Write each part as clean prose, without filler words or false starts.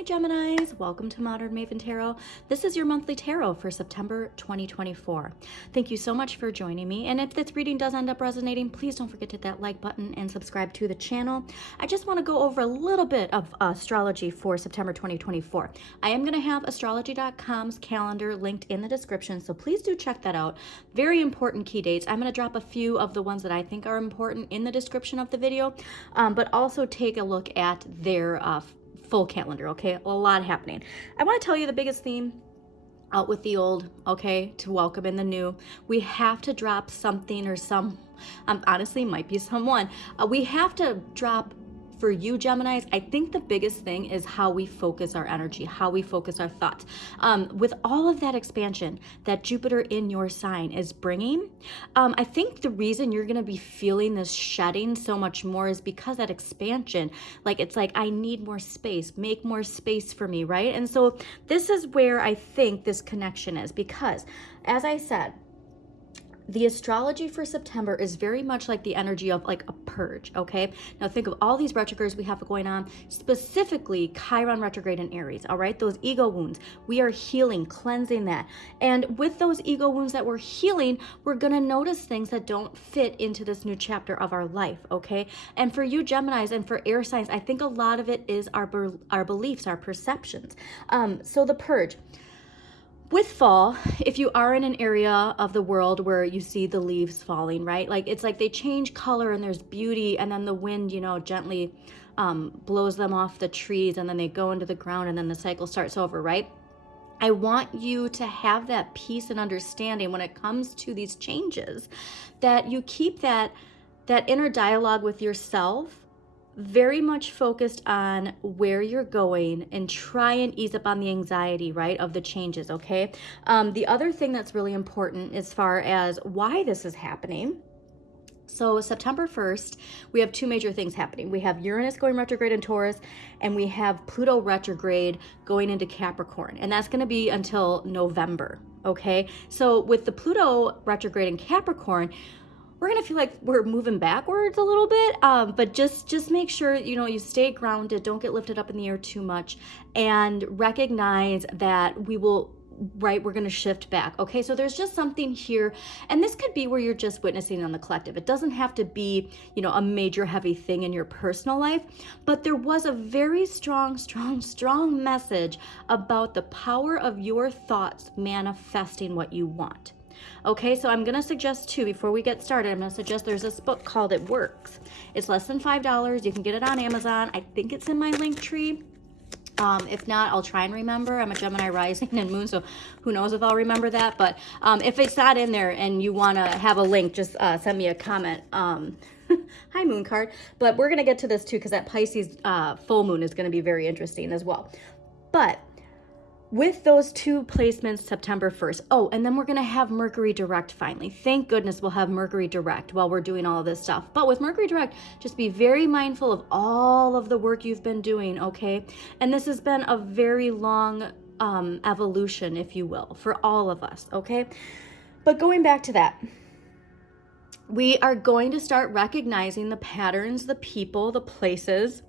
Hi Geminis, welcome to Modern Maven Tarot. This is your monthly tarot for September 2024. Thank you so much for joining me, and if this reading does end up resonating, please don't forget to hit that like button and subscribe to the channel. I just want to go over a little bit of astrology for September 2024. I am going to have astrology.com's calendar linked in the description, so please do check that out. Very important key dates. I'm going to drop a few of the ones that I think are important in the description of the video, but also take a look at their full calendar, okay? A lot happening. I want to tell you the biggest theme: out with the old, okay, to welcome in the new. We have to drop something or honestly, might be someone. We have to drop, for you Geminis, I think the biggest thing is how we focus our energy, how we focus our thoughts. With all of that expansion that Jupiter in your sign is bringing, I think the reason you're going to be feeling this shedding so much more is because that expansion, it's like, I need more space, make more space for me, right? And so this is where I think this connection is, because as I said, the astrology for September is very much like the energy of like a purge, okay? Now think of all these retrogrades we have going on, specifically Chiron retrograde in Aries, all right? Those ego wounds, we are healing, cleansing that. And with those ego wounds that we're healing, we're gonna notice things that don't fit into this new chapter of our life, okay? And for you Geminis and for air signs, I think a lot of it is our beliefs, our perceptions. So the purge. With fall, if you are in an area of the world where you see the leaves falling, right? It's like they change color and there's beauty, and then the wind, gently blows them off the trees, and then they go into the ground, and then the cycle starts over, right? I want you to have that peace and understanding when it comes to these changes, that you keep that inner dialogue with yourself very much focused on where you're going, and try and ease up on the anxiety, right, of the changes, okay? The other thing that's really important as far as why this is happening. So September 1st, we have two major things happening. We have Uranus going retrograde in Taurus, and we have Pluto retrograde going into Capricorn. And that's going to be until November, okay? So with the Pluto retrograde in Capricorn, we're going to feel like we're moving backwards a little bit, but just make sure, you stay grounded, don't get lifted up in the air too much, and recognize that we're going to shift back, okay? So there's just something here, and this could be where you're just witnessing on the collective. It doesn't have to be, a major heavy thing in your personal life, but there was a very strong message about the power of your thoughts manifesting what you want. Okay, so I'm going to suggest too, before we get started, I'm going to suggest there's this book called It Works. It's less than $5. You can get it on Amazon. I think it's in my link tree. If not, I'll try and remember. I'm a Gemini rising and moon, so who knows if I'll remember that. But if it's not in there and you want to have a link, just send me a comment. Hi, moon card. But we're going to get to this too, because that Pisces full moon is going to be very interesting as well. But with those two placements, September 1st. Oh, and then we're going to have Mercury direct finally. Thank goodness we'll have Mercury direct while we're doing all of this stuff. But with Mercury direct, just be very mindful of all of the work you've been doing, okay? And this has been a very long evolution, if you will, for all of us, okay? But going back to that, we are going to start recognizing the patterns, the people, the places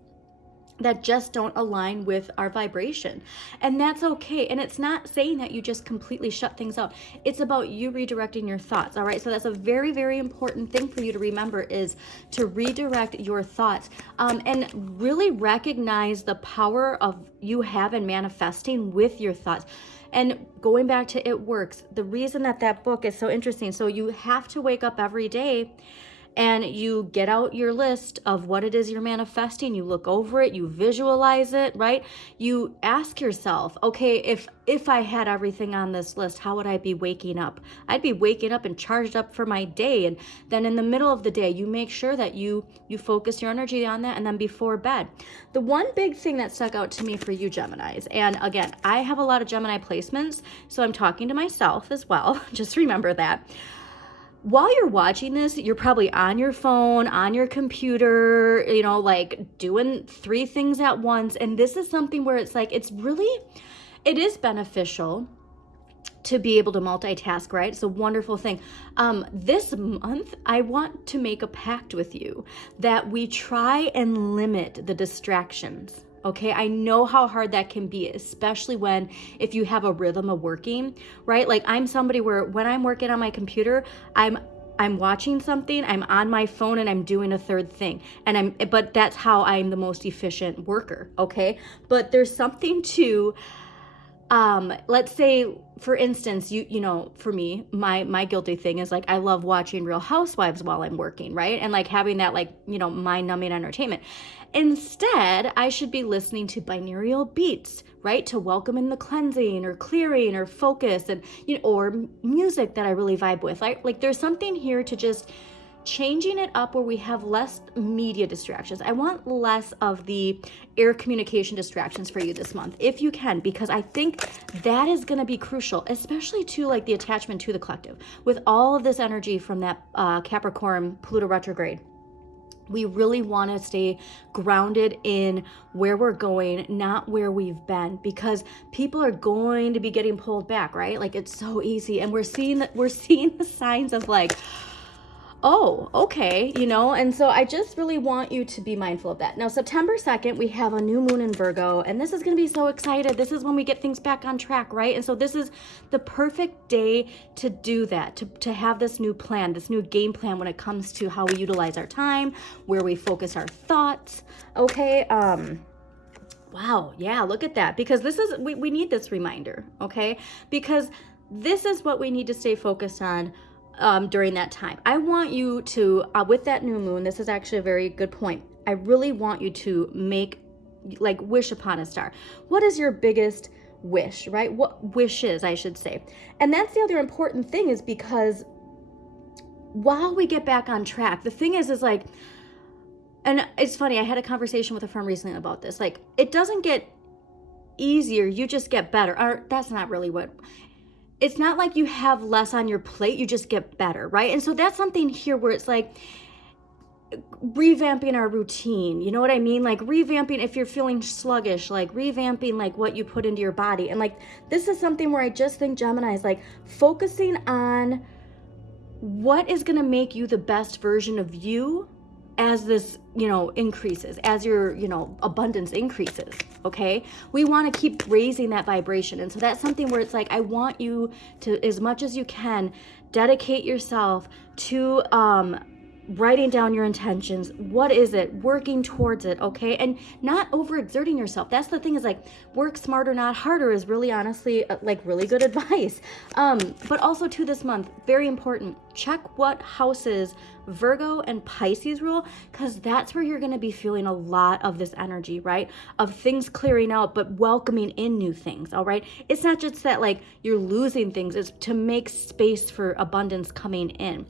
that just don't align with our vibration. And that's okay. And it's not saying that you just completely shut things out. It's about you redirecting your thoughts, all right? So that's a very, very important thing for you to remember, is to redirect your thoughts and really recognize the power of you have in manifesting with your thoughts. And going back to It Works, the reason that book is so interesting, so you have to wake up every day and you get out your list of what it is you're manifesting. You look over it, you visualize it, right? You ask yourself, okay, if I had everything on this list, how would I be waking up? I'd be waking up and charged up for my day. And then in the middle of the day, you make sure that you focus your energy on that. And then before bed, the one big thing that stuck out to me for you Geminis, and again, I have a lot of Gemini placements, so I'm talking to myself as well. Just remember that. While you're watching this, you're probably on your phone, on your computer, doing 3 things at once. And this is something where it's like, it is beneficial to be able to multitask, right? It's a wonderful thing. This month, I want to make a pact with you that we try and limit the distractions. Okay, I know how hard that can be, especially if you have a rhythm of working, right? Like I'm somebody where when I'm working on my computer, I'm watching something, I'm on my phone and I'm doing a third thing. But that's how I'm the most efficient worker, okay? But there's something to let's say for instance, for me, my guilty thing is like I love watching Real Housewives while I'm working, right? And like having that like, mind numbing entertainment. Instead, I should be listening to binaural beats, right? To welcome in the cleansing or clearing or focus and or music that I really vibe with. Like there's something here to just changing it up where we have less media distractions. I want less of the air communication distractions for you this month, if you can, because I think that is going to be crucial, especially to like the attachment to the collective. With all of this energy from that Capricorn Pluto retrograde, we really want to stay grounded in where we're going, not where we've been, because people are going to be getting pulled back, right? Like it's so easy. And we're seeing the signs of like, oh, okay, and so I just really want you to be mindful of that. Now, September 2nd, we have a new moon in Virgo, and this is going to be so excited. This is when we get things back on track, right? And so this is the perfect day to do that, to have this new plan, this new game plan when it comes to how we utilize our time, where we focus our thoughts, okay? Wow, yeah, look at that, because we need this reminder, okay? Because this is what we need to stay focused on during that time. I want you to, with that new moon, this is actually a very good point. I really want you to wish upon a star. What is your biggest wish, right? What wishes, I should say. And that's the other important thing, is because while we get back on track, the thing is like, and it's funny, I had a conversation with a friend recently about this. Like, it doesn't get easier, you just get better. Or that's not really what... It's not like you have less on your plate, you just get better, right? And so that's something here where it's like revamping our routine, you know what I mean? Like revamping if you're feeling sluggish, like revamping like what you put into your body. And like this is something where I just think Gemini is like focusing on what is going to make you the best version of you as this, increases, as your, abundance increases, okay? We want to keep raising that vibration. And so that's something where it's like, I want you to, as much as you can, dedicate yourself to writing down your intentions. What is it? Working towards it, okay? And not overexerting yourself. That's the thing, is like, work smarter, not harder is really honestly like really good advice. But also to this month, very important, check what houses Virgo and Pisces rule, because that's where you're going to be feeling a lot of this energy, right? Of things clearing out, but welcoming in new things, all right? It's not just that like you're losing things, it's to make space for abundance coming in.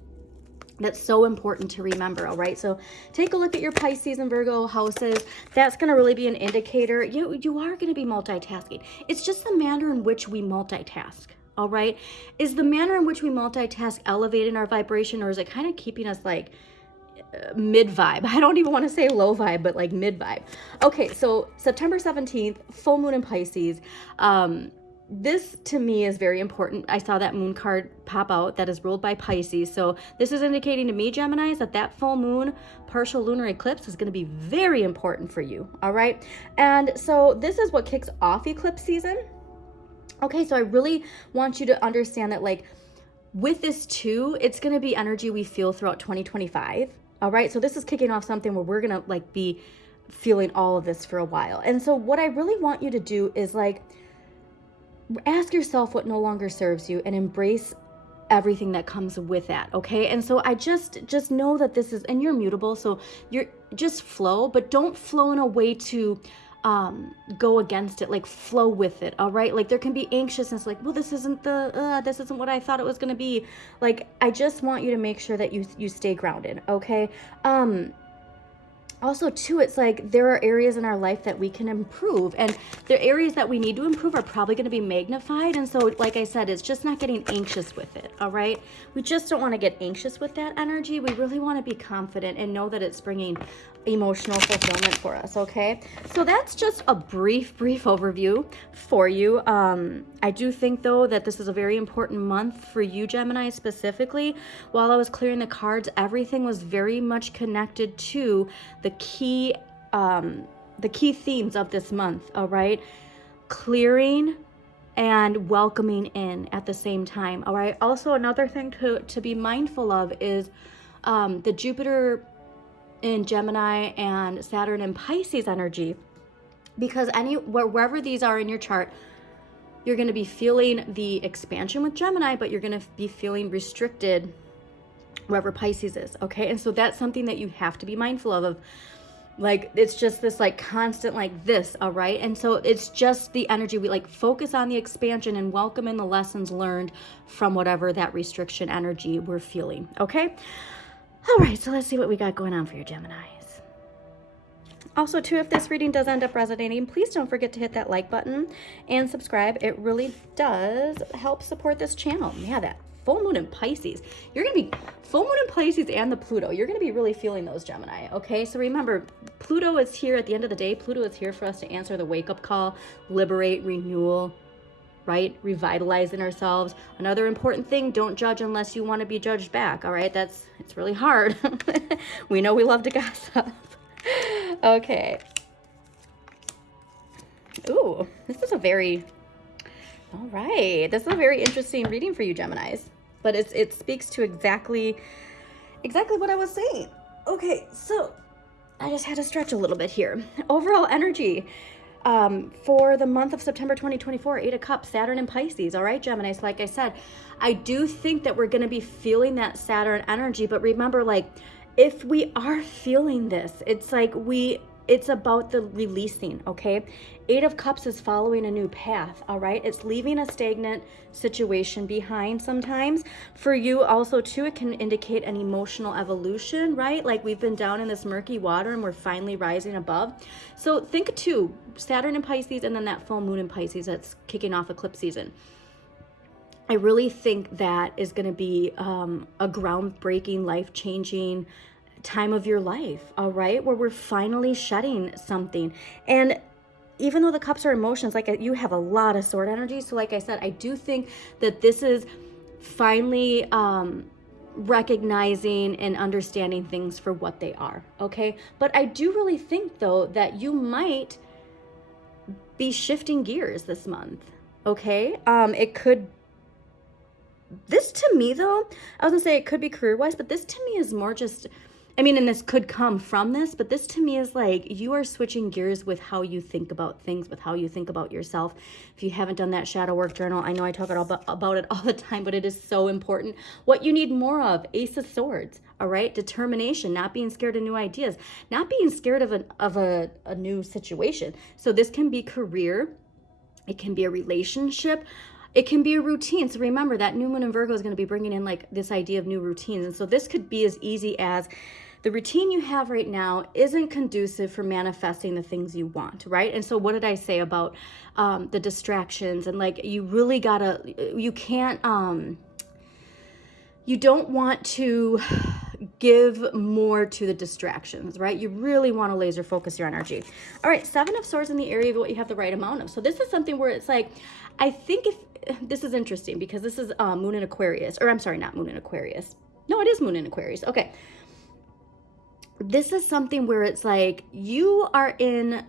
That's so important to remember, all right? So take a look at your Pisces and Virgo houses. That's going to really be an indicator. You are going to be multitasking. It's just the manner in which we multitask, all right? Is the manner in which we multitask elevating our vibration, or is it kind of keeping us like mid-vibe? I don't even want to say low vibe, but like mid-vibe. Okay, so September 17th, full moon in Pisces. This to me is very important. I saw that moon card pop out that is ruled by Pisces. So this is indicating to me, Geminis, that full moon partial lunar eclipse is going to be very important for you. All right. And so this is what kicks off eclipse season. Okay. So I really want you to understand that like with this too, it's going to be energy we feel throughout 2025. All right. So this is kicking off something where we're going to like be feeling all of this for a while. And so what I really want you to do is like, ask yourself what no longer serves you and embrace everything that comes with that, okay? And so I just know that this is, and you're mutable, so you're just flow, but don't flow in a way to go against it, like flow with it, all right? Like there can be anxiousness, like, well, this isn't what I thought it was gonna be. Like, I just want you to make sure that you stay grounded, okay? Also, too, it's like there are areas in our life that we can improve, and the areas that we need to improve are probably going to be magnified. And so, like I said, it's just not getting anxious with it, all right? We just don't want to get anxious with that energy. We really want to be confident and know that it's bringing emotional fulfillment for us, okay? So that's just a brief overview for you. I do think, though, that this is a very important month for you, Gemini, specifically. While I was clearing the cards, everything was very much connected to the key the key themes of this month, all right? Clearing and welcoming in at the same time, all right? Also, another thing to be mindful of is the Jupiter in Gemini and Saturn in Pisces energy, because wherever these are in your chart, you're going to be feeling the expansion with Gemini, but you're going to be feeling restricted wherever Pisces is, okay? And so that's something that you have to be mindful of. Like, it's just this like constant like this, all right? And so it's just the energy. We like focus on the expansion and welcome in the lessons learned from whatever that restriction energy we're feeling, okay? All right, so let's see what we got going on for your Geminis. Also, too, if this reading does end up resonating, please don't forget to hit that like button and subscribe. It really does help support this channel. Yeah, that full moon in Pisces. You're going to be full moon in Pisces and the Pluto. You're going to be really feeling those, Gemini, okay? So remember, Pluto is here at the end of the day. Pluto is here for us to answer the wake-up call, liberate, renewal, right? Revitalizing ourselves. Another important thing, don't judge unless you want to be judged back, all right? It's really hard. We know we love to gossip. Okay. Ooh, this is a very... All right, this is a very interesting reading for you, Geminis, but it speaks to exactly what I was saying. Okay, so I just had to stretch a little bit here. Overall energy for the month of September 2024, 8 of Cups, Saturn and Pisces. All right, Geminis, like I said, I do think that we're going to be feeling that Saturn energy, but remember, like, if we are feeling this, it's like it's about the releasing, okay? 8 of Cups is following a new path, all right? It's leaving a stagnant situation behind sometimes. For you also, too, it can indicate an emotional evolution, right? Like we've been down in this murky water and we're finally rising above. So think, too, Saturn in Pisces and then that full moon in Pisces that's kicking off eclipse season. I really think that is going to be a groundbreaking, life-changing time of your life, all right, where we're finally shedding something. And even though the cups are emotions, like you have a lot of sword energy, so like I said, I do think that this is finally recognizing and understanding things for what they are, okay? But I do really think, though, that you might be shifting gears this month, okay? It could... This to me, though, I was gonna say it could be career-wise, but this to me is more just... I mean, and this could come from this, but this to me is like you are switching gears with how you think about things, with how you think about yourself. If you haven't done that shadow work journal, I know I talk about it all the time, but it is so important. What you need more of, Ace of Swords, all right? Determination, not being scared of new ideas, not being scared of a new situation. So this can be career, it can be a relationship, it can be a routine. So remember that new moon in Virgo is going to be bringing in like this idea of new routines. And so this could be as easy as the routine you have right now isn't conducive for manifesting the things you want, right? And so what did I say about the distractions? And like, you really gotta, you can't, you don't want to give more to the distractions, right? You really want to laser focus your energy. All right, 7 of Swords in the area of what you have the right amount of. So this is something where it's like, I think this is interesting because this is moon in Aquarius, or I'm sorry, not moon in Aquarius. No, it is moon in Aquarius. Okay. This is something where it's like you are in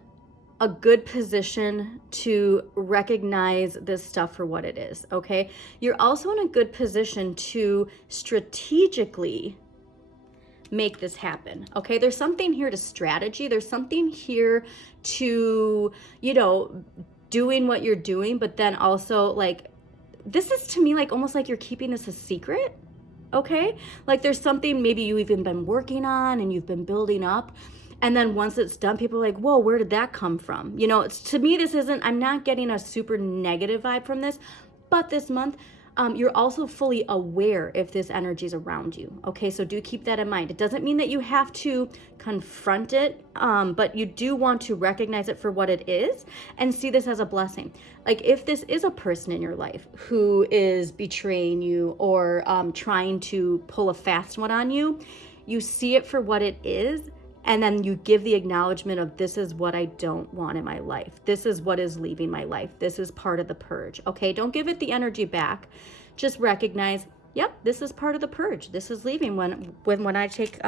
a good position to recognize this stuff for what it is, okay? You're also in a good position to strategically make this happen, okay? There's something here to strategy. There's something here to, you know, doing what you're doing, but then also like, this is to me like almost like you're keeping this a secret, okay? Like there's something maybe you even been working on and you've been building up. And then once it's done, people are like, whoa, where did that come from? You know, it's, to me, this isn't, I'm not getting a super negative vibe from this, but this month, you're also fully aware if this energy is around you. Okay, so do keep that in mind. It doesn't mean that you have to confront it, but you do want to recognize it for what it is and see this as a blessing. Like if this is a person in your life who is betraying you or trying to pull a fast one on you, you see it for what it is. And then you give the acknowledgement of this is what I don't want in my life. This is what is leaving my life. This is part of the purge. Okay, don't give it the energy back. Just recognize, yep, this is part of the purge. This is leaving when I take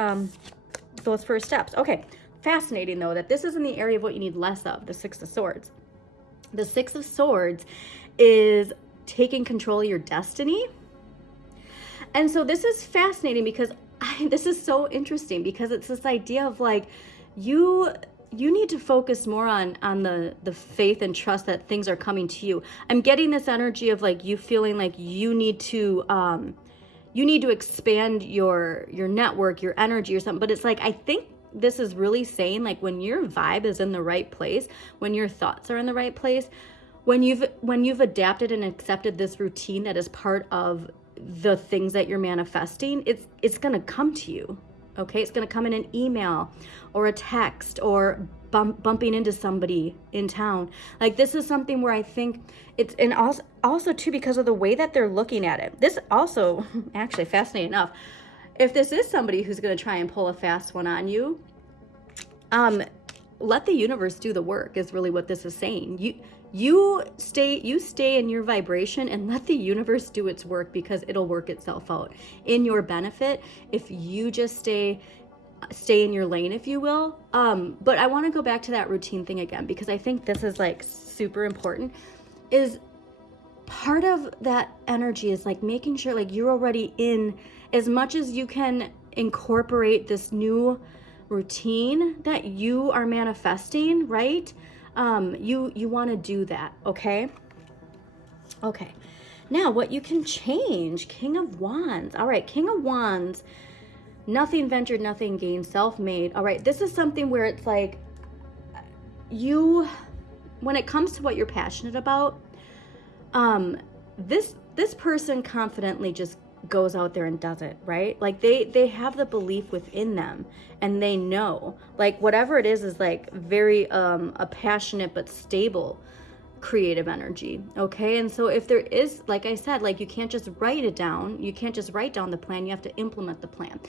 those first steps. Okay, fascinating though that this is in the area of what you need less of, the Six of Swords. The Six of Swords is taking control of your destiny. And so this is fascinating because this is so interesting because it's this idea of like you need to focus more on the faith and trust that things are coming to you. I'm getting this energy of like you feeling like you need to expand your network, your energy or something. But it's like, I think this is really saying like when your vibe is in the right place, when your thoughts are in the right place, when you've adapted and accepted this routine that is part of the things that you're manifesting, it's going to come to you. Okay, it's going to come in an email or a text or bumping into somebody in town. Like this is something where I think it's, and also too, because of the way that they're looking at it. This also, actually fascinating enough, if this is somebody who's going to try and pull a fast one on you, let the universe do the work is really what this is saying. You stay in your vibration and let the universe do its work because it'll work itself out in your benefit if you just stay in your lane, if you will. But I want to go back to that routine thing again because I think this is like super important. Is part of that energy is like making sure like you're already in as much as you can incorporate this new routine that you are manifesting, right? You want to do that, okay? Okay. Now, what you can change, King of Wands. All right, King of Wands, nothing ventured, nothing gained, self-made. All right, this is something where it's like when it comes to what you're passionate about, this person confidently just goes out there and does it, right? Like they have the belief within them and they know like whatever it is like very a passionate but stable creative energy. Okay, and so if there is, like I said, like you can't just write it down, you can't just write down the plan, you have to implement the plan.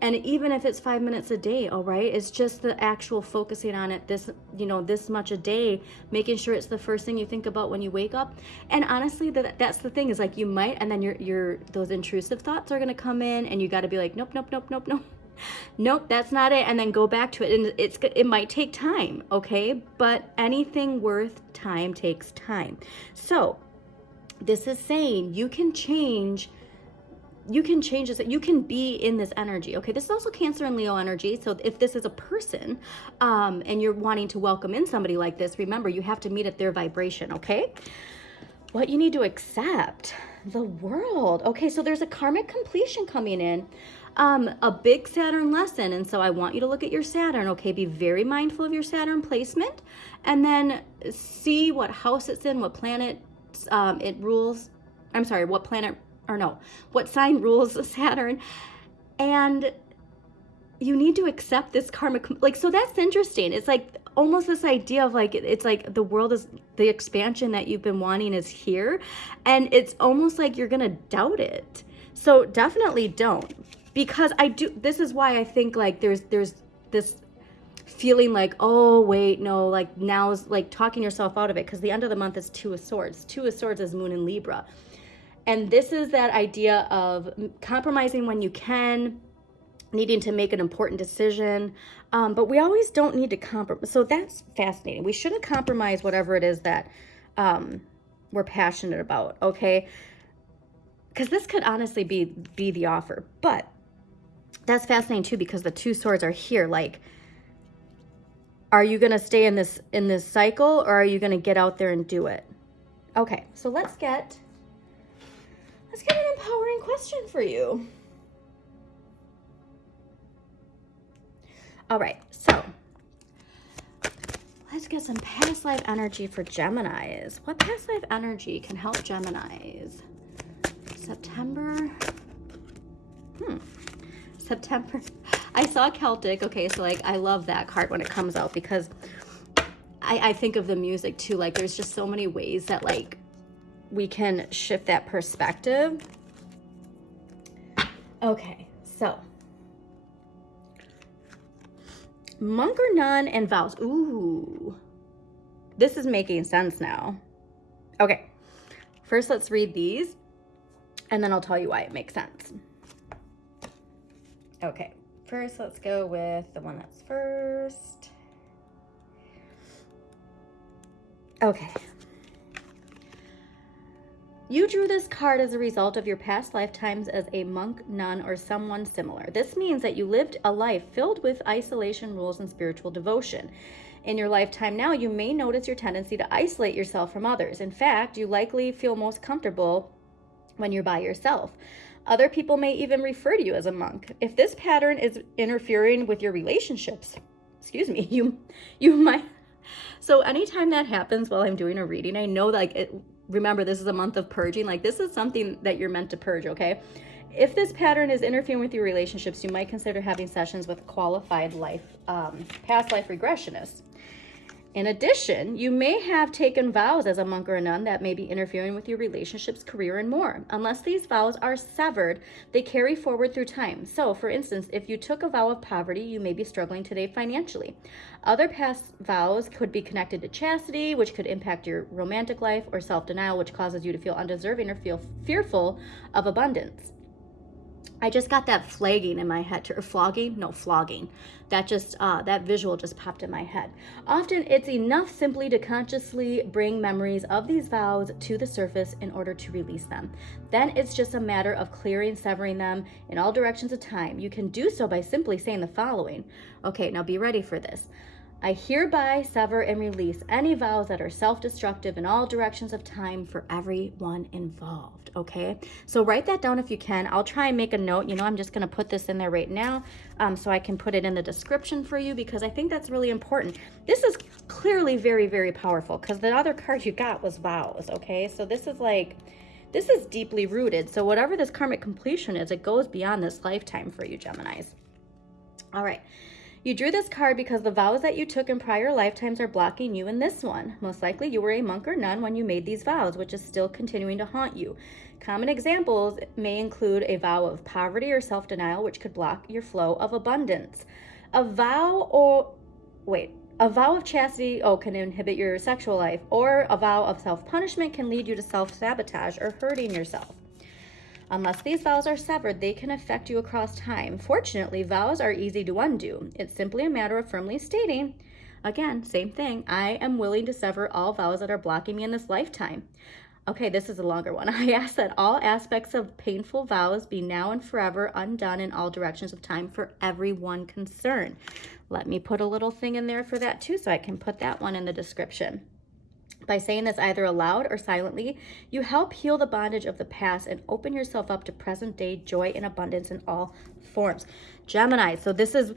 And even if it's 5 minutes a day, all right, it's just the actual focusing on it this much a day, making sure it's the first thing you think about when you wake up. And honestly, that's the thing is like you might, and then your those intrusive thoughts are going to come in and you got to be like, nope, that's not it. And then go back to it. And it might take time. Okay. But anything worth time takes time. So this is saying you can change this, you can be in this energy. Okay, this is also Cancer and Leo energy. So if this is a person and you're wanting to welcome in somebody like this, remember you have to meet at their vibration. Okay, what you need to accept, the World. Okay, so there's a karmic completion coming in, a big Saturn lesson. And so I want you to look at your Saturn. Okay, be very mindful of your Saturn placement and then see what house it's in, what planet it rules. I'm sorry, what sign rules Saturn. And you need to accept this karmic, like, so that's interesting. It's like almost this idea of like, it's like the world is, the expansion that you've been wanting is here. And it's almost like you're going to doubt it. So definitely don't, because this is why I think like there's this feeling like, oh, wait, no, like now's like talking yourself out of it. Cause the end of the month is Two of Swords. Two of Swords is Moon in Libra. And this is that idea of compromising when you can, needing to make an important decision. But we always don't need to compromise. So that's fascinating. We shouldn't compromise whatever it is that we're passionate about, okay? Because this could honestly be the offer. But that's fascinating too, because the Two Swords are here. Like, are you going to stay in this cycle, or are you going to get out there and do it? Okay, so let's get an empowering question for you. All right, so let's get some past life energy for Geminis. What past life energy can help Geminis? September. I saw Celtic. Okay, so like I love that card when it comes out because I think of the music too. Like there's just so many ways that like we can shift that perspective. Okay, so monk or nun and vows. Ooh, this is making sense now. Okay, first let's read these and then I'll tell you why it makes sense. Okay, first, let's go with the one that's first. Okay. You drew this card as a result of your past lifetimes as a monk, nun, or someone similar. This means that you lived a life filled with isolation, rules, and spiritual devotion. In your lifetime now, you may notice your tendency to isolate yourself from others. In fact, you likely feel most comfortable when you're by yourself. Other people may even refer to you as a monk. If this pattern is interfering with your relationships, you might. So anytime that happens while I'm doing a reading, I know remember, this is a month of purging. Like, this is something that you're meant to purge, okay? If this pattern is interfering with your relationships, you might consider having sessions with qualified past life regressionists. In addition, you may have taken vows as a monk or a nun that may be interfering with your relationships, career, and more. Unless these vows are severed, they carry forward through time. So, for instance, if you took a vow of poverty, you may be struggling today financially. Other past vows could be connected to chastity, which could impact your romantic life, or self-denial, which causes you to feel undeserving or feel fearful of abundance. I just got that flagging in my head, or flogging? No, flogging. That visual just popped in my head. Often it's enough simply to consciously bring memories of these vows to the surface in order to release them. Then it's just a matter of severing them in all directions of time. You can do so by simply saying the following. Okay, now be ready for this. I hereby sever and release any vows that are self-destructive in all directions of time for everyone involved, okay? So write that down if you can. I'll try and make a note. I'm just going to put this in there right now so I can put it in the description for you, because I think that's really important. This is clearly very, very powerful, because the other card you got was vows, okay? So this is deeply rooted. So whatever this karmic completion is, it goes beyond this lifetime for you, Geminis. All right. You drew this card because the vows that you took in prior lifetimes are blocking you in this one. Most likely you were a monk or nun when you made these vows, which is still continuing to haunt you. Common examples may include a vow of poverty or self-denial, which could block your flow of abundance. A vow of chastity can inhibit your sexual life, or a vow of self-punishment can lead you to self-sabotage or hurting yourself. Unless these vows are severed, they can affect you across time. Fortunately, vows are easy to undo. It's simply a matter of firmly stating, again, same thing, I am willing to sever all vows that are blocking me in this lifetime. Okay, this is a longer one. I ask that all aspects of painful vows be now and forever undone in all directions of time for everyone concerned. Let me put a little thing in there for that too, so I can put that one in the description. By saying this either aloud or silently, you help heal the bondage of the past and open yourself up to present day joy and abundance in all forms. Gemini, so this is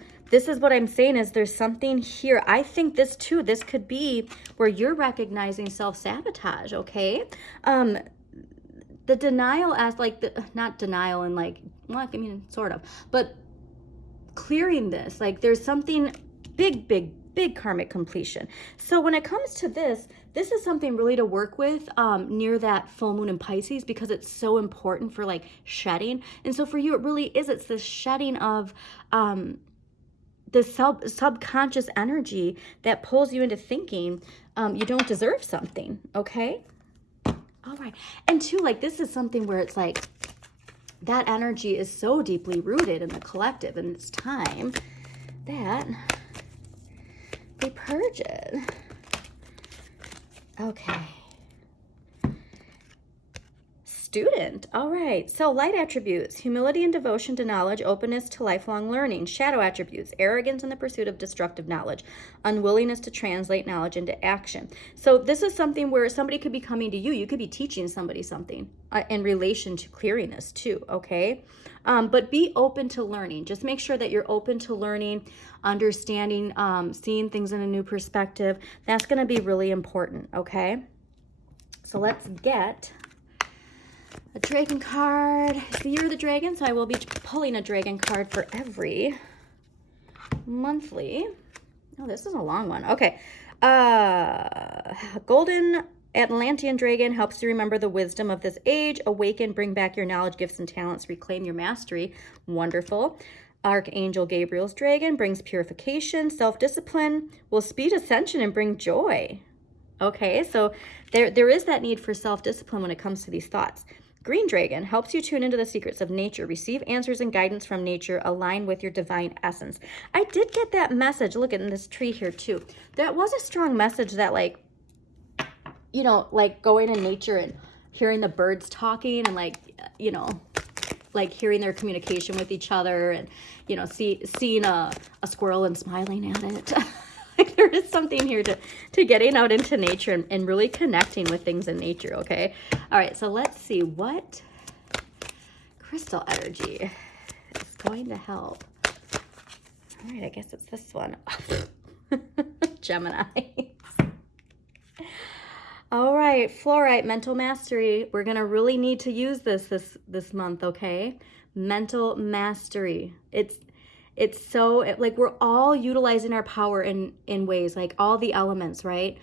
what I'm saying, is there's something here. I think this could be where you're recognizing self-sabotage, okay? The denial as not denial and sort of, but clearing this, there's something big karmic completion. So when it comes to this is something really to work with near that full moon in Pisces, because it's so important for shedding. And so for you, it really is, it's this shedding of the subconscious energy that pulls you into thinking you don't deserve something, okay? All right. And two, this is something where it's that energy is so deeply rooted in the collective, and it's time that we purge it. Okay. Student. All right. So light attributes: humility and devotion to knowledge, openness to lifelong learning. Shadow attributes: arrogance in the pursuit of destructive knowledge, unwillingness to translate knowledge into action. So this is something where somebody could be coming to you. You could be teaching somebody something in relation to clearing this too, okay? But be open to learning. Just make sure that you're open to learning, understanding, seeing things in a new perspective. That's going to be really important, okay? So let's get a dragon card. It's the year of the dragon, so I will be pulling a dragon card for every monthly. Oh, this is a long one. Okay. Golden Atlantean dragon helps you remember the wisdom of this age. Awaken, bring back your knowledge, gifts, and talents. Reclaim your mastery. Wonderful. Archangel Gabriel's dragon brings purification. Self-discipline will speed ascension and bring joy. Okay, so there is that need for self-discipline when it comes to these thoughts. Green Dragon helps you tune into the secrets of nature, receive answers and guidance from nature, align with your divine essence. I did get that message. Look at this tree here too. That was a strong message that, like, you know, like going in nature and hearing the birds talking and, like, you know, like hearing their communication with each other and, you know, seeing a squirrel and smiling at it. Like, there is something here to getting out into nature and really connecting with things in nature, okay? All right, so let's see what crystal energy is going to help. All right, I guess it's this one. Gemini. All right, fluorite, mental mastery. We're going to really need to use this month, okay? Mental mastery. It's so, like, we're all utilizing our power in ways, like all the elements, right?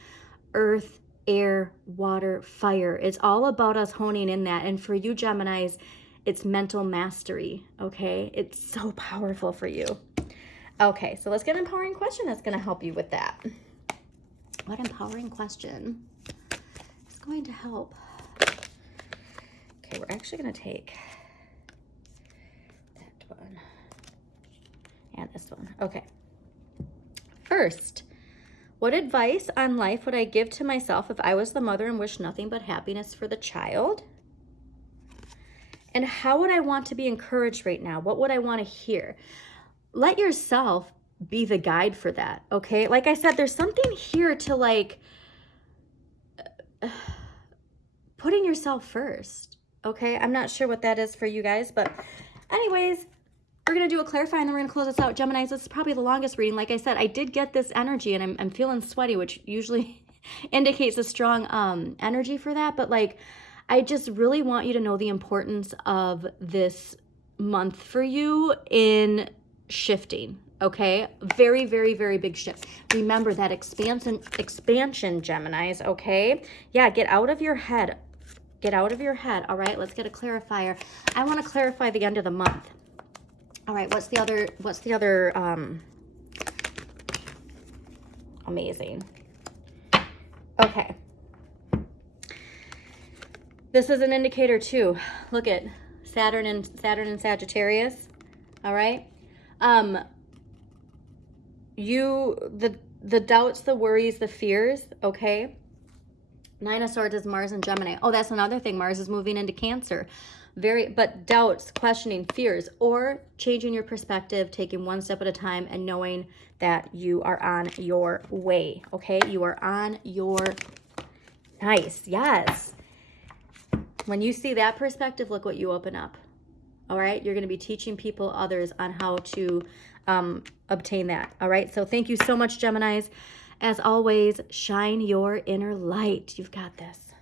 Earth, air, water, fire. It's all about us honing in that. And for you Geminis, it's mental mastery, okay? It's so powerful for you. Okay, so let's get an empowering question that's going to help you with that. What empowering question is going to help? Okay, we're actually going to take that one. And this one. Okay. First, what advice on life would I give to myself if I was the mother and wished nothing but happiness for the child? And how would I want to be encouraged right now? What would I want to hear? Let yourself be the guide for that, okay? Like I said, there's something here to, like, putting yourself first, okay? I'm not sure what that is for you guys, but anyways, we're going to do a clarify and then we're going to close this out. Geminis, this is probably the longest reading. Like I said, I did get this energy and I'm feeling sweaty, which usually indicates a strong energy for that. But, like, I just really want you to know the importance of this month for you in shifting, okay? Very, very, very big shift. Remember that expansion, Geminis, okay? Yeah, get out of your head. Get out of your head, all right? Let's get a clarifier. I want to clarify the end of the month. All right, what's the other amazing. Okay. This is an indicator too. Look at Saturn and Sagittarius. All right. The doubts, the worries, the fears, okay? 9 of Swords is Mars and Gemini. Oh, that's another thing. Mars is moving into Cancer. But doubts, questioning, fears, or changing your perspective, taking one step at a time and knowing that you are on your way, okay? You are on your, nice, yes. When you see that perspective, look what you open up, all right? You're going to be teaching people, others, on how to obtain that, all right? So thank you so much, Geminis. As always, shine your inner light. You've got this.